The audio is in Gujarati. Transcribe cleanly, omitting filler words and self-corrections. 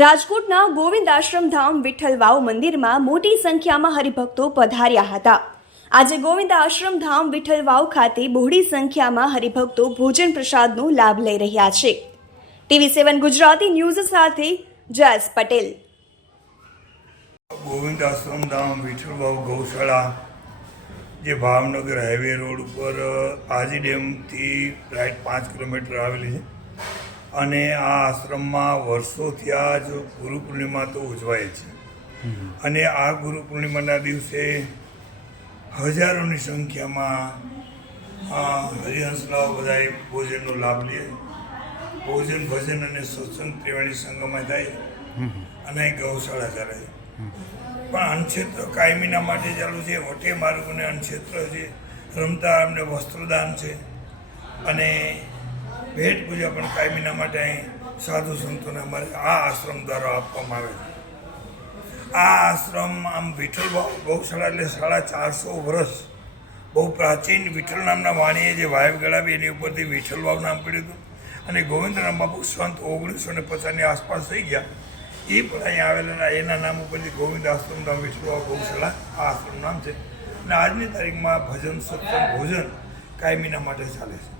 રાજકોટના ગોવિંદ આશ્રમ ધામ વિઠ્ઠલ વાવ મંદિરમાં મોટી સંખ્યામાં હરિભક્તો પધાર્યા હતા। આજે ગોવિંદ આશ્રમ ધામ વિઠ્ઠલ વાવ ખાતે બહોળી સંખ્યામાં હરિભક્તો ભોજન પ્રસાદનો લાભ લઈ રહ્યા છે। TV7 ગુજરાતી ન્યૂઝ સાથે જયેશ પટેલ। ગોવિંદ આશ્રમ ધામ વિઠ્ઠલ વાવ ગૌશાળા જે ભાવનગર હાઈવે રોડ ઉપર આજી ડેમથી રાઈટ 5 કિલોમીટર આવેલી છે અને આ આશ્રમમાં વર્ષોથી આ જ ગુરુ પૂર્ણિમા તો ઉજવાય છે અને આ ગુરુ પૂર્ણિમાના દિવસે હજારોની સંખ્યામાં હરિહંસલાઓ બધાએ ભોજનનો લાભ લે। ભોજન ભજન અને સત્સંગ ત્રિવેણી સંગમમાં થાય અને ગૌશાળા ચાલે છે। પણ અન્નક્ષેત્ર કાયમીના માટે ચાલુ છે। વટે માર્ગોને અન્નક્ષેત્ર છે, રમતા અમને વસ્ત્રદાન છે અને ભેટ પૂજા પણ કાયમીના માટે અહીં સાધુ સંતોને અમારે આ આશ્રમ દ્વારા આપવામાં આવે છે। આ આશ્રમ આમ વિઠ્ઠલ ગૌશાળા એટલે 450 વર્ષ બહુ પ્રાચીન વિઠ્ઠલ નામના વાણીએ જે વાયવ ગળાવી એની ઉપરથી વિઠ્ઠલ વાવ નામ પડ્યું હતું અને ગોવિંદરામ બાપુ સંત 1950ની આસપાસ થઈ ગયા એ પણ અહીંયા આવેલા એના નામ ઉપરથી ગોવિંદ આશ્રમ ધામ વિઠ્ઠલ વાવ ગૌશાળા આ આશ્રમ નામ છે અને આજની તારીખમાં ભજન સત્સંગ ભોજન કાયમીના માટે ચાલે છે।